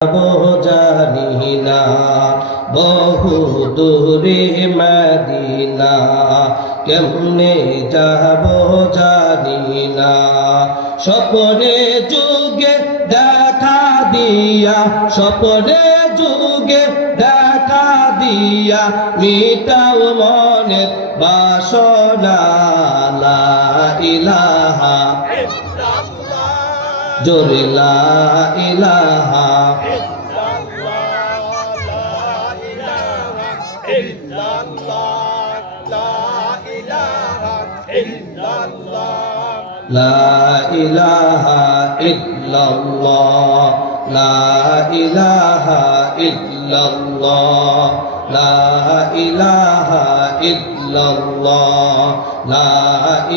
জানি না বহু দূরে মদিনা কেমনে যাব জানি না স্বপ্নে যুগে দেখা দিয়া স্বপ্নে যুগে দেখা দিয়া মিটাও মনের বাসনা লা ইলাহা জোরে লা ইলাহা লা ইলাহা ইল্লাল্লাহ লা ইলাহা ইল্লাল্লাহ লা ইলাহা ইল্লাল্লাহ লা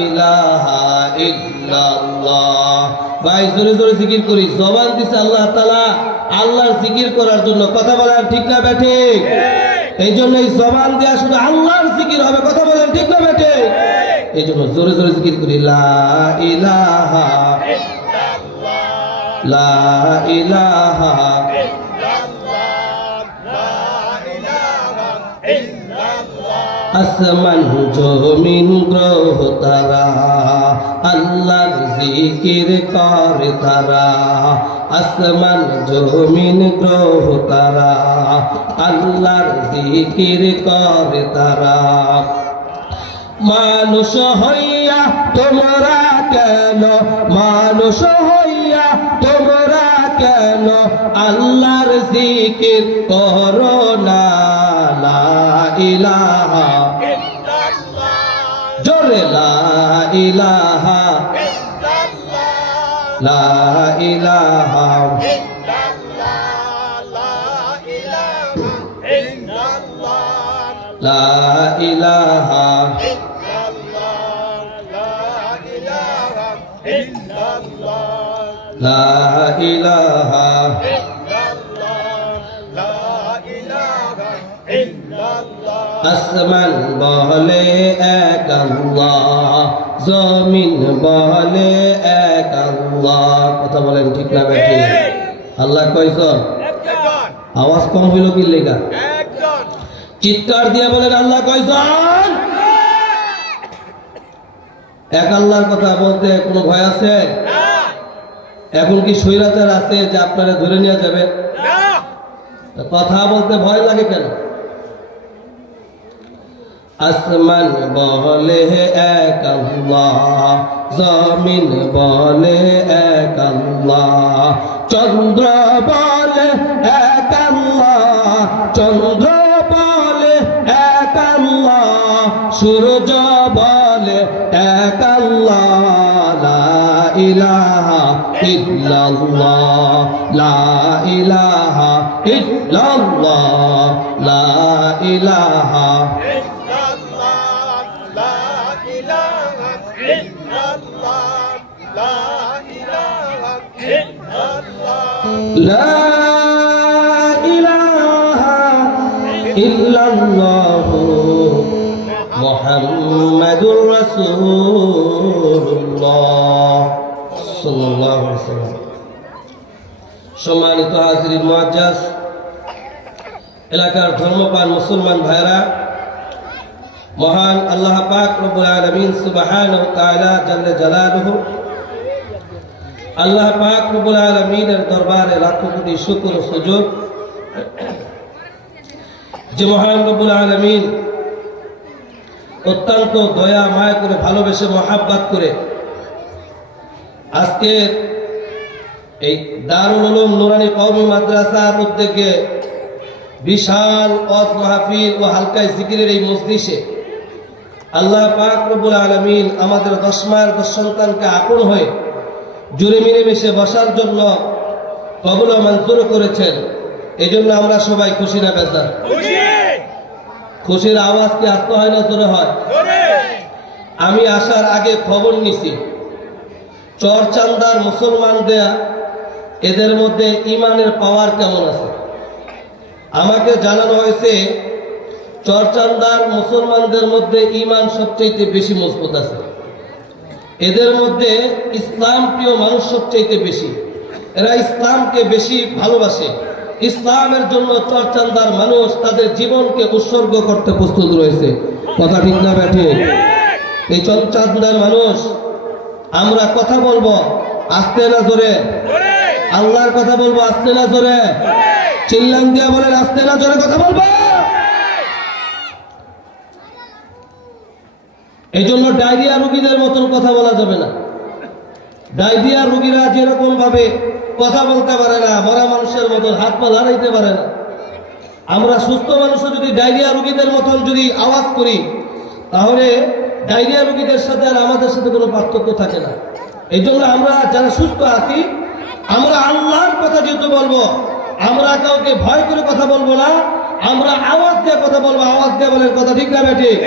ইলাহা ইল্লাল্লাহ। ভাই জোরে জোরে জিকির করি, জবান দিছে আল্লাহ তাআলা আল্লাহর জিকির করার জন্য। কথা বলেন ঠিক না ঠিক? এই জন্য এই জবান দেয়া শুধু আল্লাহর জিকির হবে। কথা বলেন ঠিক না ঠিক? এই জন্য জোরে জোরে জিকির করি, লা ইলাহা ইল্লাল্লাহ লা ইলাহা আসমান জমিন গ্রহ তারা আল্লাহর জিকির করে তারা। আসমান জমিন গ্রহ তারা আল্লাহর জিকির করে তারা। মানুষ হইয়া তোমরা কেন মানুষ হইয়া তোমরা কেন আল্লাহর জিকির করো না। লা ইলাহা জোরে লা ইলাহা লা ইলাহা লা ইলাহা লা ইলাহা আসমান বলে এক আল্লাহ জমিন বলে এক আল্লাহ। কথা বলেন ঠিক না বেঠি? আল্লাহ কয়জন? আওয়াজ কম হইল কি লেগা? চিৎকার দিয়ে বলেন আল্লাহ কয়জন? এক আল্লাহর কথা বলতে কোনো ভয় আছে? এখন কি স্বৈরাচার আছে যে আপনারা ধরে নিয়ে যাবে? কথা বলতে ভয় লাগে কেন? আসমান বলে এক আল্লাহ জমিন বলে এক আল্লাহ চন্দ্র বলে এক আল্লাহ চন্দ্র বলে এক আল্লাহ সূর্য বলে এক আল্লাহ। লা ইলাহা ইল্লাল্লাহ লা ইলাহা ইল্লাল্লাহ লা ইলাহা লা ইলাহা ইল্লাল্লাহ মুহাম্মাদুর রাসূলুল্লাহ সাল্লাল্লাহু আলাইহি ওয়াসাল্লাম। সম্মানিত হাজিরিন মুআজ্জাজ, এলাকার ধর্মপ্রাণ মুসলমান ভাইরা, মহান আল্লাহ পাক রব্বুল আলামিন সুবহানাহু ওয়া তাআলা জাল্লা জালালুহু আল্লাহ পাক রব্বুল আলামিনের দরবারে লাখো কোটি শুকর ও সুজুদ যে মহান রব্বুল আলামিন অত্যন্ত দয়া মায়া করে ভালোবেসে মহাব্বত করে আজকে এই দারুল উলুম নুরানি কওমি মাদ্রাসার উদ্যোগে বিশাল ওয়াজ মাহফিল ও হালকা জিকিরের এই মজলিসে আল্লাহ পাক রব্বুল আলামিন আমাদের 10 মায়ের 10 সন্তানকে আপন হয়ে জুড়ে মিলেমিশে বসার জন্য কবুল ও মঞ্জুর করেছেন। এই জন্য আমরা সবাই খুশি না বেজার? খুশির আওয়াজ কি আসতে হয় না জোরে হয়? আমি আসার আগে খবর নিছি চরচান্দার মুসলমানদের এদের মধ্যে ইমানের পাওয়ার কেমন আছে। আমাকে জানানো হয়েছে চরচান্দার মুসলমানদের মধ্যে ঈমান সবচেয়ে বেশি মজবুত আছে। এদের মধ্যে ইসলাম প্রিয় মানুষ সবচেয়ে বেশি, এরা ইসলামকে বেশি ভালোবাসে। ইসলামের জন্য চরচান্দার মানুষ তাদের জীবনকে উৎসর্গ করতে প্রস্তুত রয়েছে। কথা ঠিক না ব্যাঠে? এই চরচান্দার মানুষ, আমরা কথা বলবো আস্তে না জোরে, আল্লাহর কথা বলবো আস্তে না জোরে, চিল্লান দিয়া বলেন আস্তে না জোরে কথা বলবো। এই জন্য ডায়রিয়া রোগীদের মতন কথা বলা যাবে না। ডায়রিয়া রোগীরা যেরকম ভাবে কথা বলতে পারে না, মরা মানুষের মতন হাত পা লড়াইতে পারে না, আমরা সুস্থ মানুষও যদি ডায়রিয়া রোগীদের মতন যদি আওয়াজ করি, তাহলে ডায়রিয়া রোগীদের সাথে আর আমাদের সাথে কোনো পার্থক্য থাকে না। এই জন্য আমরা যারা সুস্থ আছি, আমরা আল্লাহর কথা যেহেতু বলবো, আমরা কাউকে ভয় করে কথা বলবো না, আমরা আওয়াজ দিয়ে কথা বলবো। আওয়াজ দিয়ে বলেন কথা ঠিক না বেঠিক?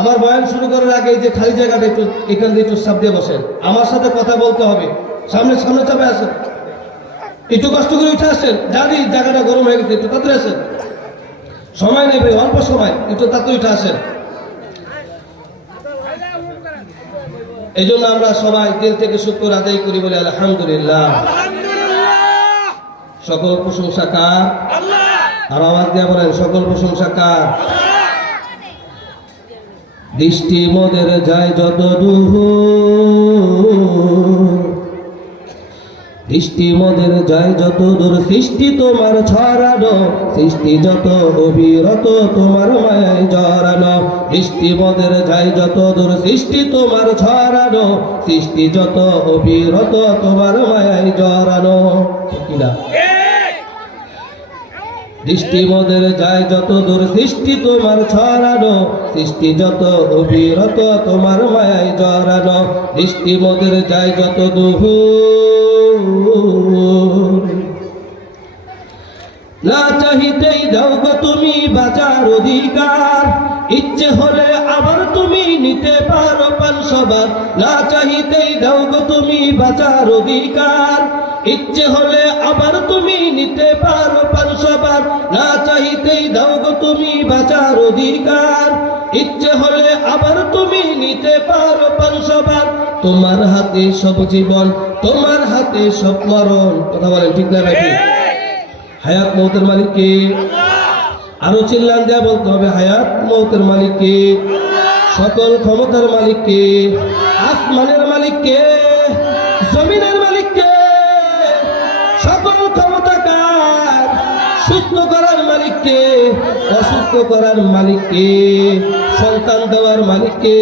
আমার বয়ান শুরু করার আগে যে খালি জায়গাটা একটু এখান দিয়ে একটু সাপ দিয়ে বসেন, আমার সাথে কথা বলতে হবে। সামনে সামনে চাপে আসেন, একটু কষ্ট করে উঠে আসেন, জানি জায়গাটা গরম হয়ে গেছে, একটু তাড়াতাড়ি আসেন, সময় নেবে অল্প সময়, একটু তাড়াতাড়ি উঠে আসেন। এই জন্য আমরা সবাই দিল থেকে শুকর আদায় করি বলে আলহামদুলিল্লাহ। সকল প্রশংসা কার? আর আওয়াজ দিয়ে বলেন সকল প্রশংসা কার? দৃষ্টি মোদের যায় যত দূর, দৃষ্টি মোদের যায় যত দূর, সৃষ্টি তোমার ছড়ানো, সৃষ্টি যত অবিরত তোমার মায়ায় জড়ানো। দৃষ্টি মোদের যায় যত দূর, সৃষ্টি তোমার ছড়ানো, সৃষ্টি যত অবিরত তোমার মায়ায় জড়ানো। কিনা? দৃষ্টি মোদের যায় যত দূর, সৃষ্টি তোমার ছড়ানো, সৃষ্টি যত অবিরত তোমার মায়ায় জড়ানো। দৃষ্টি মোদের যায় যত দূর, না চাহিতেই দাও গো তুমি বাঁচার অধিকার, ইচ্ছে হলে আবার তুমি নিতে পারো পান সবার। না চাহিতেই দাও গো তুমি বাঁচার অধিকার, ইচ্ছে হলে আবার তুমি নিতে পারো পান সবার। না চাহিতেই দাও গো তুমি বাঁচার অধিকার, ইচ্ছে হলে আবার তুমি নিতে পারো পান সবার। তোমার হাতে সব জীবন, তোমার হাতে সব মরণ। কথা বলেন ঠিক না ভাই? হায়াত মৌতের মালিক কে? আরো চিল্লান দেয়া বলতে হবে, হায়াত মৌতের মালিক কে? সকল ক্ষমতার মালিক কে? আসমানের মালিক কে? জমিনের মালিক কে? সকল ক্ষমতা কার? সুস্থ করার মালিক কে? অসুস্থ করার মালিক কে? সন্তান দেওয়ার মালিক কে?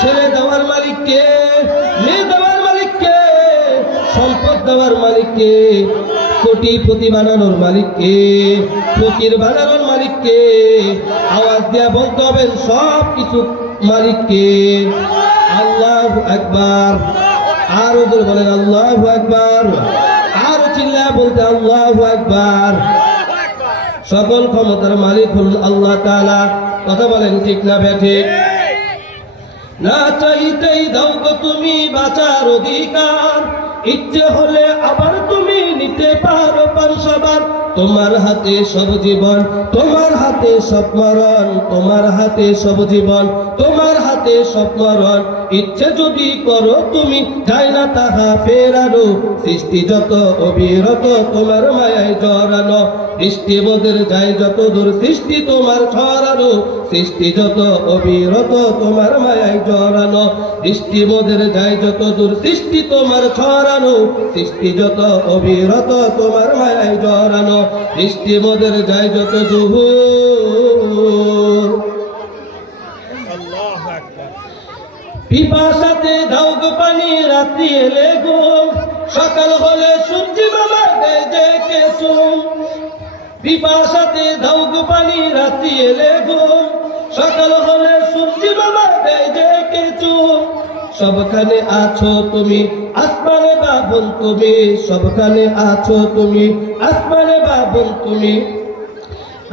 ছেলে দেওয়ার মালিক কে? মেয়ে দেওয়ার মালিক কে? সম্পদ দেওয়ার মালিক কে? কোটিপতি বানানোর মালিক কে? ফকির বানানোর মালিক কে? আওয়াজ দিয়া বলতে হবে সব কিছু মালিক কে? আল্লাহু আকবার। আরো জোরে বলেন আল্লাহু আকবার। আরো চিল্লায় বলতে আল্লাহু আকবার। সকল ক্ষমতার মালিক হলেন আল্লাহ তাআলা। কথা বলেন ঠিক না বেঠিক? না চাইতেই দাও গো তুমি বাঁচার অধিকার, ইচ্ছে হলে আবার তুমি নিতে পারো পান সবার। তোমার হাতে সব জীবন, তোমার হাতে সব মরণ, তোমার হাতে সব জীবন, তোমার হাতে সব মরণ। ইচ্ছে যদি করো তুমি যাই না তাহা ফেরানো, সৃষ্টি যত অবিরত তোমার মায়ায় জড়ানো। দৃষ্টি মোদের যায় যত দূর, সৃষ্টি তোমার ছড়ানো, সৃষ্টি যত অবিরত তোমার মায়ায় জড়ানো। দৃষ্টি মোদের যায় যত দূর, সৃষ্টি তোমার ছড়ানো, সৃষ্টি যত অবিরত তোমার মায়ায় জড়ানো। দৃষ্টি মোদের যায় যত দূর, পিপাসাতে দাও গো পানি রাত্রি এলে ঘুম, সকাল হলে সূর্য মামা দেয় যে কেচু। পিপাসাতে দাও গো পানি রাত্রি এলে ঘুম, সকাল হলে সূর্য মামা দেয় যে কেচু। সবখানে আছো তুমি আসমানে বাবন তুমি, সবখানে আছো তুমি আসমানে বাবন তুমি।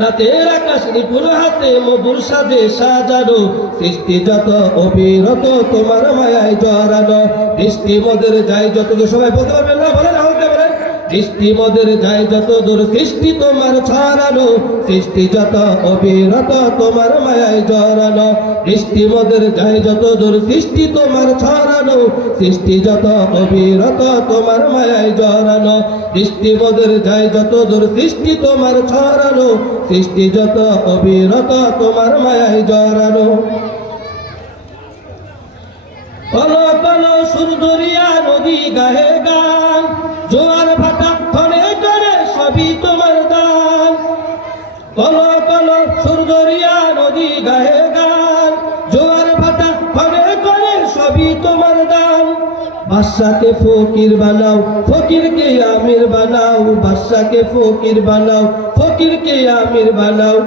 রাতের আকাশ নিপুণ হাতে মধুর সাজে সাজানো, সৃষ্টি যত অবিরত তোমার মায়ায় জড়ানো। দৃষ্টি মোদের যায় যত, সবাই বলতে পারবেন না? বলেন আওয়াজ দিয়ে বলেন। সৃষ্টি মোদের যায় যত দূর সৃষ্টি তোমার ছড়ানো সৃষ্টি যত অবিরত তোমার মায়ায় জড়ানো সৃষ্টি মোদের যায় যত দূর সৃষ্টি তোমার ছড়ানো সৃষ্টি যত অবিরত তোমার মায়ায় জড়ানো সৃষ্টি মোদের যায় যত দূর সৃষ্টি তোমার ছড়ানো সৃষ্টি যত অবিরত তোমার মায়ায় জড়ানো কলো কলো সুর দরিয়া নদী গাহে গান জোয়ার ভাটা ক্ষণে করে সবই তোমার দান কলো কলো সুর দরিয়া নদী গাহে গান জোয়ার ভাটা ক্ষণে করে সবই তোমার দান বাদশাকে ফকির বানাও ফকিরকে আমির বানাও বাদশাকে ফকির বানাও ফকিরকে আমির বানাও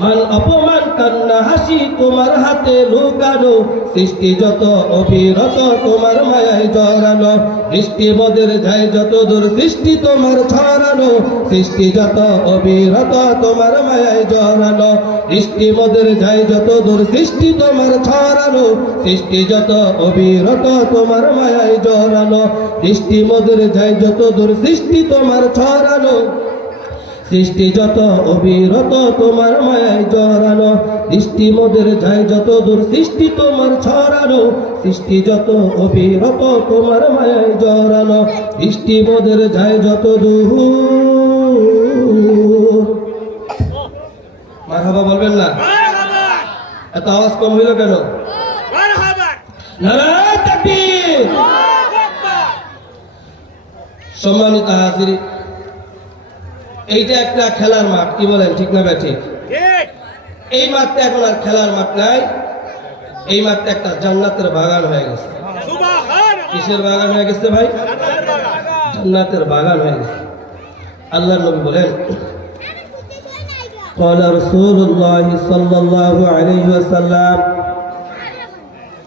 মান অপমান কান্না হাসি তোমার হাতে লুকানো সৃষ্টি যত অবিরত তোমার মায়ায় জড়ানো সৃষ্টি মোদের যায় যত দূর সৃষ্টি তোমার ছড়ানো সৃষ্টি যত অবিরত তোমার মায়ায় জড়ানো সৃষ্টি মোদের যায় যত দূর সৃষ্টি তোমার ছড়ানো সৃষ্টি যত অবিরত তোমার মায়ায় জড়ানো সৃষ্টি মোদের যায় যত দূর সৃষ্টি তোমার ছড়ানো সৃষ্টি যত অবিরত তোমার মায়ায় জড়ানো সৃষ্টি মোদের যায় যত দূর সৃষ্টি তোমার ছড়ানো সৃষ্টি যত অবিরত তোমার মায়ায় জড়ানো সৃষ্টি মোদের যায় যত দূর মারহাবা বলবেন না এত আওয়াজ কম হইল কেন নারায়ে তাকবীর সম্মানিত হাজির এইটা একটা খেলার মাঠ কি বলেন ঠিক না ঠিক এই মাঠটা এখন আর খেলার মাঠ নাই এই মাঠটা একটা জান্নাতের বাগান হয়ে গেছে কিসের বাগান হয়ে গেছে ভাই জান্নাতের বাগান হয়ে গেছে আল্লাহর নবী বলেন قال رسول الله صلى الله عليه وسلم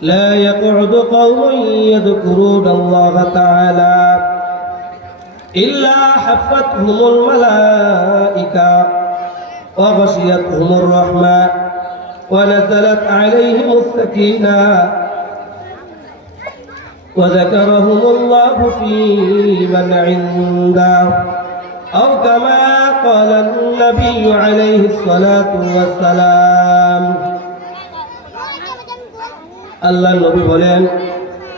لا يقعد قوم يذكرون الله تعالى إلا حفتهم الملائكة وغشيتهم الرحمة ونزلت عليهم السكينة وذكرهم الله في من عنده أو كما قال النبي عليه الصلاة والسلام الله النبي বলেন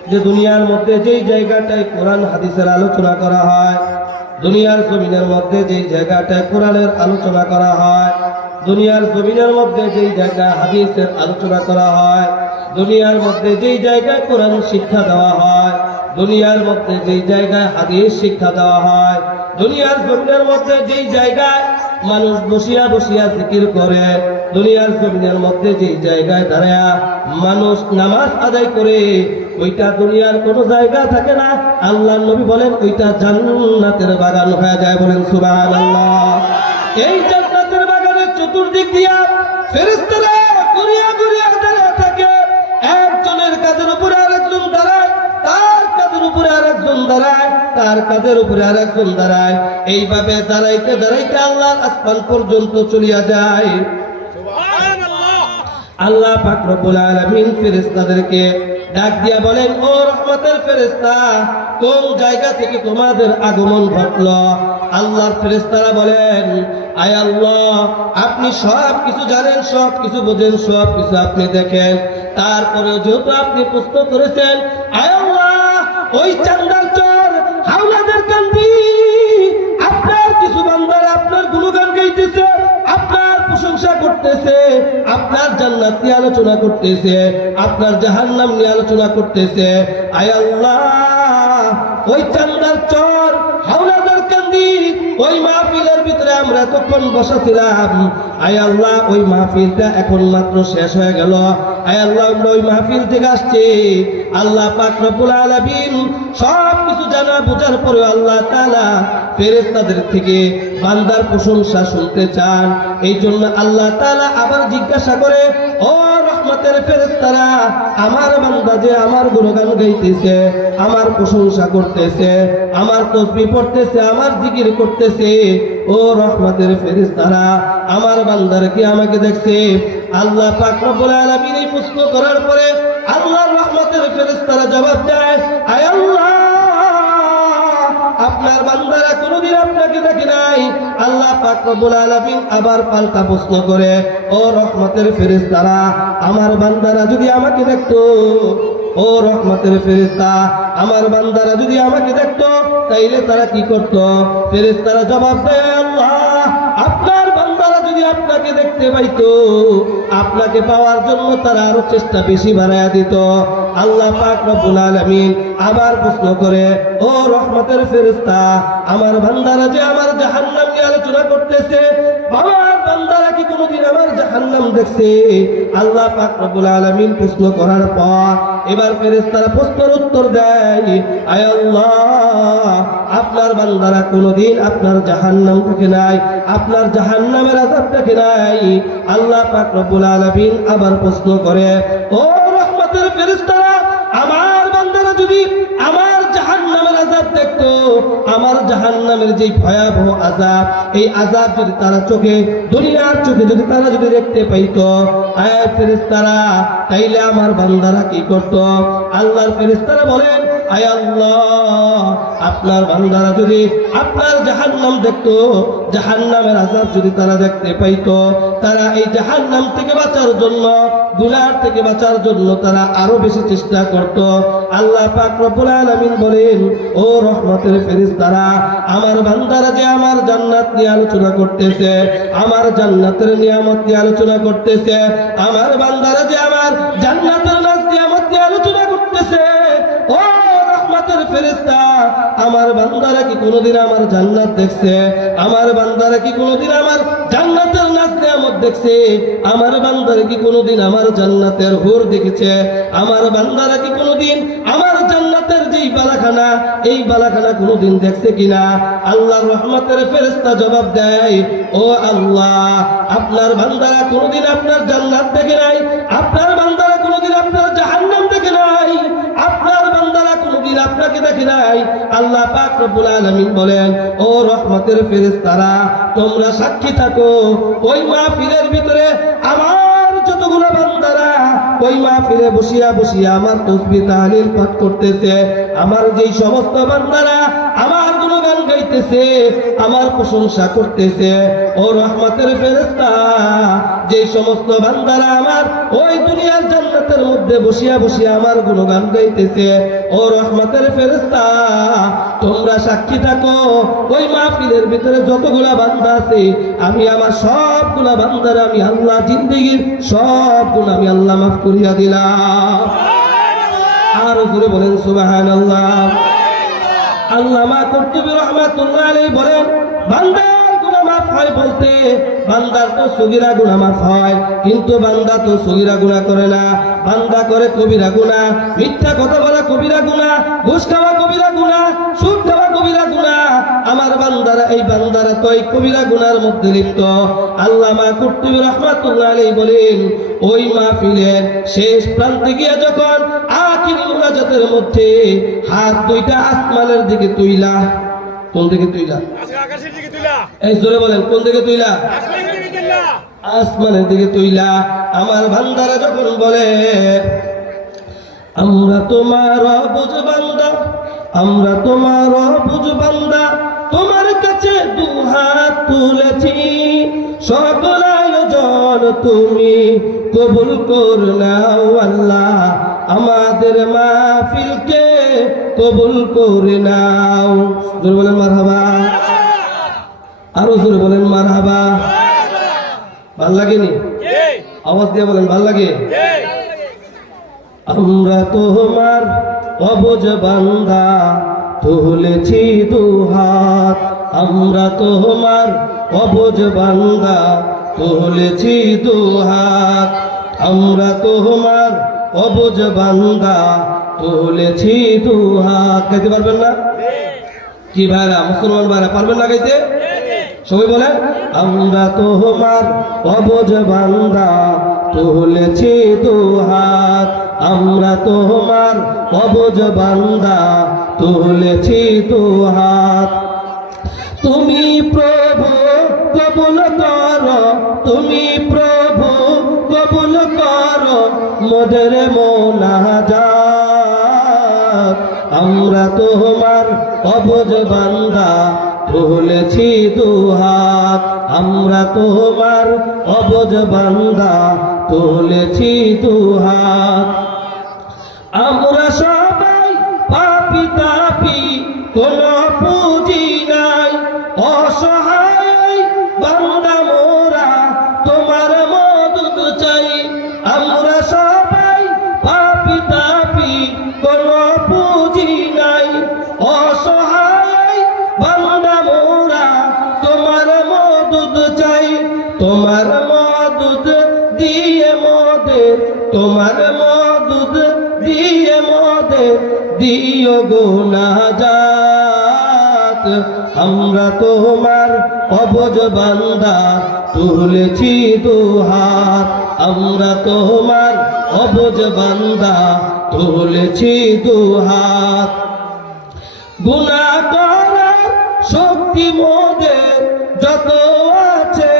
যে দুনিয়ার মধ্যে যেই জায়গাটায় কোরআন হাদিসের আলোচনা করা হয় দুনিয়ার জমিনের মধ্যে যেই জায়গাটায় কোরআনের আলোচনা করা হয় দুনিয়ার জমিনের মধ্যে যেই জায়গায় হাদিসের আলোচনা করা হয় দুনিয়ার মধ্যে যেই জায়গায় কোরআন শিক্ষা দেওয়া হয় দুনিয়ার মধ্যে যেই জায়গায় হাদিস শিক্ষা দেওয়া হয় দুনিয়ার জমিনের মধ্যে যেই জায়গায় মানুষ বসিয়া বসিয়া জিকির করে দুনিয়ার জমিনের মধ্যে যেই জায়গায় দাঁড়ায়া মানুষ নামাজ আদায় করে ওইটা দুনিয়ার কোনো জায়গা থাকে না আল্লাহর নবী বলেন ওইটা জান্নাতের বাগান হয়ে যায় বলেন সুবহানাল্লাহ এই জান্নাতের বাগানের চতুর্দিক দিয়া ফেরেশতারা ঘুরিয়া ঘুরিয়া দাঁড়িয়ে থাকে একজনের কাঁধের উপরে আরেকজন দাঁড়ায় তার কাঁধের উপরে আরেকজন দাঁড়ায় তার কাঁধের উপরে আরেকজন দাঁড়ায় এইভাবে দাঁড়াইতে দাঁড়াইতে আল্লাহর আসমান পর্যন্ত চলিয়া যায় সুবহানাল্লাহ আল্লাহ পাক রব্বুল আলামিন ফেরেশতাদেরকে ডাক দিয়া বলেন ও রহমতের ফেরেশতা কোন জায়গা থেকে তোমাদের আগমন ঘটলো আল্লাহর ফেরেশতারা বলেন আয় আল্লাহ আপনি সব কিছু জানেন সব কিছু বোঝেন সব কিছু আপনি দেখেন তারপরে যেহেতু আপনি প্রশ্ন করেছেন আয় আল্লাহ ওই চান্দার চর হাওলাদের কান্দি আপনার কিছু বান্দারা আপনার গুণগান গাইতেছে আপনার প্রশংসা করতেছে আপনার জান্নাত নিয়ে আলোচনা করতেছে আপনার জাহান্নাম নিয়ে আলোচনা করতেছে আয় আল্লাহ ওই চান্দার চর হাওলাদার কান্দি ওই মাহফিলের ভিতরে আমরা তখন বসা ছিলাম আয় আল্লাহ ওই মাহফিলটা এখন মাত্র শেষ হয়ে গেল আয় আল্লাহ আমরা ওই মাহফিল থেকে আসছি আল্লাহ পাক রব্বুল আলামিন সব কিছু জানা বোঝার পরে আল্লাহ তাআলা ফেরেশতাদের থেকে বান্দার প্রশংসা শুনতে চান এই জন্য আল্লাহ তাআলা আবার জিজ্ঞাসা করে ও রহমতের ফেরেশতারা আমার বান্দা যে আমার গুণগান গাইতেছে আমার প্রশংসা করতেছে আমার তাসবিহ পড়তেছে আমার জিকির করতেছে ও রহমতের ফেরেশতারা আমার বান্দার কি আমাকে দেখছে আল্লাহ পাক রব্বুল আলামিন এই প্রশ্ন করার পরে আল্লাহর রহমতের ফেরেশতারা জবাব দেয় আয় আল্লাহ আপনার বান্দারা কোনোদিন আপনাকে দেখে নাই। আল্লাহ পাক রব্বুল আলামিন আবার পাল্টা প্রশ্ন করে, ও রহমতের ফেরেশতারা, আমার বান্দারা যদি আমাকে দেখতো, ও রহমতের ফেরেশতা, আমার বান্দারা যদি আমাকে দেখতো তাইলে তারা কি করত? ফেরেশতারা জবাব দেয়, আল্লাহ আপনার বান্দারা যদি আপনাকে দেখতে পাইতো, আপনাকে পাওয়ার জন্য তারা আরো চেষ্টা বেশি বাড়ায়া দিত। আল্লাহ পাক রব্বুল আলামিন আবার প্রশ্ন করে, ও রহমতের ফেরেশতা, আমার বান্দারা যে আমার জাহান্নাম নিয়ে আলোচনা করতেছে, আমার বান্দারা কি কোনোদিন আমার জাহান্নাম দেখছে? আল্লাহ পাক রব্বুল আলামিন প্রশ্ন করার পর এবার ফেরেশতারা প্রশ্নের উত্তর দেয়, আয় আল্লাহ আপনার বান্দারা কোনোদিন আপনার জাহান্নাম দেখে নাই, আপনার জাহান্নামের আযাব দেখে নাই। আল্লাহ পাক রব্বুল আলামিন আবার প্রশ্ন করে, ও রহমতের ফেরেশতারা, আমার বান্দারা যদি আমার জাহান্নামের আযাব দেখতো, আমার জাহান্নামের যে ভয়াবহ আযাব, এই আযাব যদি তারা চোখে, দুনিয়ার চোখে যদি তারা যদি দেখতে পাইতো, আয় ফেরেশতারা, তাইলে আমার বান্দারা কি করত? আল্লাহর ফেরেশতারা বলেন, আয় আল্লাহ আপনার বান্দারা যদি আপনার জাহান্নাম দেখতো, জাহান্নামের আযাব যদি তারা দেখতে পাইতো, তারা এই জাহান্নাম থেকে বাঁচার জন্য, গুনাহ থেকে বাঁচার জন্য তারা আরো বেশি চেষ্টা করত। আল্লাহ পাক রব্বুল আলামিন বলেন, ও রহমতের ফেরেশতারা, আমার বান্দারা যে আমার জান্নাত নিয়ে আলোচনা করতেছে, আমার জান্নাতের নিয়ামত নিয়ে আলোচনা করতেছে, আমার বান্দারা যে আমার জান্নাতের নিয়ামত নিয়ে আলোচনা করতেছে, ও রহমতের ফেরেশতা, আমার বান্দারা কি কোনোদিন আমার জান্নাত দেখছে? আমার বান্দারা কি কোনোদিন আমার জান্নাতের নিয়ামত দেখছে? আমার বান্দারা কি কোনোদিন আমার জান্নাতের হুর দেখেছে? আমার বান্দারা কি কোনোদিন আমার জান্নাতের যেই বালাখানা, এই বালাখানা কোনোদিন দেখছে কিনা? আল্লাহর রহমতের ফেরেশতা জবাব দেয়, ও আল্লাহ আপনার বান্দারা কোনোদিন আপনার জান্নাত দেখে নাই, আপনার বান্দারা কোনোদিন আপনার জাহান্নাম দেখে নাই, আপনার বান্দারা কোনোদিন আপনাকে দেখে নাই। আল্লাহ পাক রব্বুল আলামিন বলেন, ও রহমতের ফেরেশতারা, তোমরা সাক্ষী থাকো, ওই মাহফিলের ভিতরে আমার যতগুলো বান্দারা ওই মাহফিলে বসিয়া বসিয়া আমার তাসবিহ তাহলিল পাঠ করতেছে, আমার যেই সমস্ত বান্দারা আমার গুণগান গাইতেছে, আমার প্রশংসা করতেছে, ও রহমতের ফেরেশতা, যে সমস্ত বান্দারা আমার ওই দুনিয়ার জান্নাতের মধ্যে বসিয়া বসিয়া আমার গুণগান গাইতেছে, ও রহমতের ফেরেশতা, তোমরা সাক্ষী থাকো, ওই মাহফিলের ভিতরে যতগুলা বান্দা আছে, আমি আমার সবগুলা বান্দারা আমি আল্লাহ জিন্দেগীর সব গুণ আমি আল্লাহ মাফ করিয়া দিলাম। আর জোরে বলেন সুবহানাল্লাহ। আল্লামা কুরতুবী রাহমাতুল্লাহ আলাইহি বলেন, বান্দার গুনাহ মাফ হয় বলতে, বান্দার তো সগীরা গুনাহ মাফ হয়, কিন্তু বান্দা তো সগীরা গুনাহ করে না, বান্দা করে কবিরা গুনাহ। মিথ্যা কথা বলা কবিরা গুনাহ, ঘুষ খাওয়া কবিরা গুনাহ, সুদ খাওয়া কবিরা গুনাহ। আমার বান্দারা, এই বান্দারা তো এই কবিরা গুনার মধ্যে লিপ্ত। আল্লামা কুরতুবী রাহমাতুল্লাহ আলাইহি বলেন, ওই মাহফিলের শেষ প্রান্তে গিয়ে যখন আখির মুনাজাতের মধ্যে হাত দুইটা আসমানের দিকে তুইলা, কোন দিকে তুইলা? আকাশের দিকে তুইলা। এই জোরে বলেন, কোন দিকে তুইলা? আসমানের দিকে তুইলা। আমার বান্দারা যখন বলে, আমরা তোমার বুঝ বান্দা, আমরা তোমার বুঝ বান্দা, তোমার কাছে দুহাত তুলেছি, সকল আয়োজন তুমি কবুল কর নাও আল্লাহ, আমাদের মাহফিলকে কবুল করে নাও। জোরে বলেন মারহাবা, আরো জোরে বলেন মারহাবা। ভাল লাগেনি? আওয়াজ দিয়ে বলেন, ভাল লাগে? আমরা তোমার অবুঝ বান্দা, তুলেছি দুহাত, আমরা তোমার অবুঝ বান্দা, তুলেছি দুহাত, আমরা তোমার অবুঝ বান্দা, তুলেছি দুহাত। গাইতে পারবেন না? কি ভাইরা, মুসলমান ভাইরা পারবেন না গাইতে? সবাই বলেন, আমরা তোমার অবুঝ বান্দা, তুলেছি দুহাত, আমরা তোমার অবুঝ বান্দা, তুলেছি দুহাত। তুমি প্রভু কবুল করো, তুমি প্রভু কবুল করো মোদের মোনাজাত, আমরা তোমার অবুঝ বান্দা তুলেছি দুহাত আমরা তোমার অবুঝ বান্দা তুলেছি দুহাত আমরা সবাই পাপী তাপী কোনো পুঁজি নাই অসহায় বান্দা মোরা তোমার মদদ চাই আমরা সবাই পাপী তাপী কোনো পুঁজি নাই অসহায় বান্দা মোরা তোমার মদদ চাই তোমার মদদ দিয়ে মোদের তোমার মদদ দিয়ে মোদের দিও গো নাজাত আমরা তোমার অবুঝ বান্দা তুলেছি দুহাত আমরা তোমার অবুঝ বান্দা তুলেছি দুহাত গুনাহ করার শক্তি মোদের যত আছে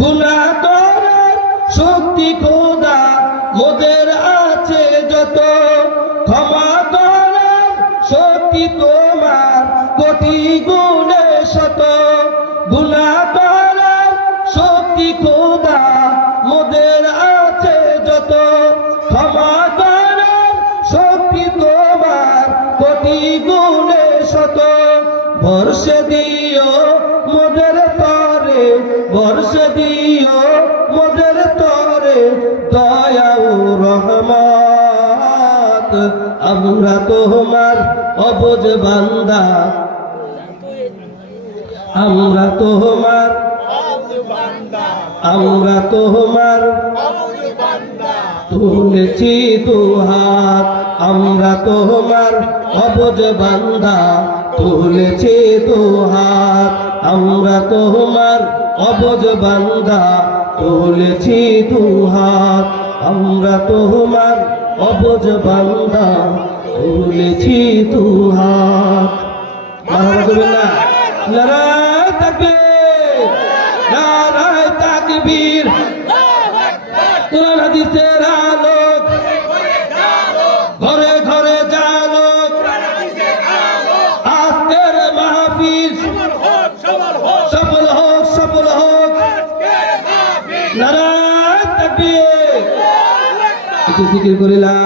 গুনাহ করার শক্তি খোদা মোদের আছে যত ক্ষমা করার শক্তি তোমার কোটি গুণে শত গুনাহ করার শক্তি খোদা মোদের আছে যত ক্ষমা করার শক্তি তোমার কোটি গুণে শত বর্ষে দিও মোদের তরে বর্ষে দিও মোদের তরে দয়া ও রহমত আমরা তোমার অবুঝ বান্দা আমরা তোমার তুলেছি দুহাত আমরা তোমার অবুঝ বান্দা তুলেছি দুহাত আমরা তোমার অবুঝ বান্দা তুলেছি দুহাত আমরা তোমার অবুঝ বান্দা তুলেছি দুহাত আলহামদুলিল্লাহ নারায়ে তাকবীর নারায়ে তাকবীর কোরআন হাদিসের আলোক ঘরে ঘরে জালোক আজকের মাহফিল সফল হোক নারায়ে তাকবীর একটু জিকির করে লা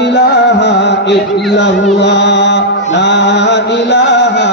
ইলাহা ইল্লাল্লাহ লা ইলাহা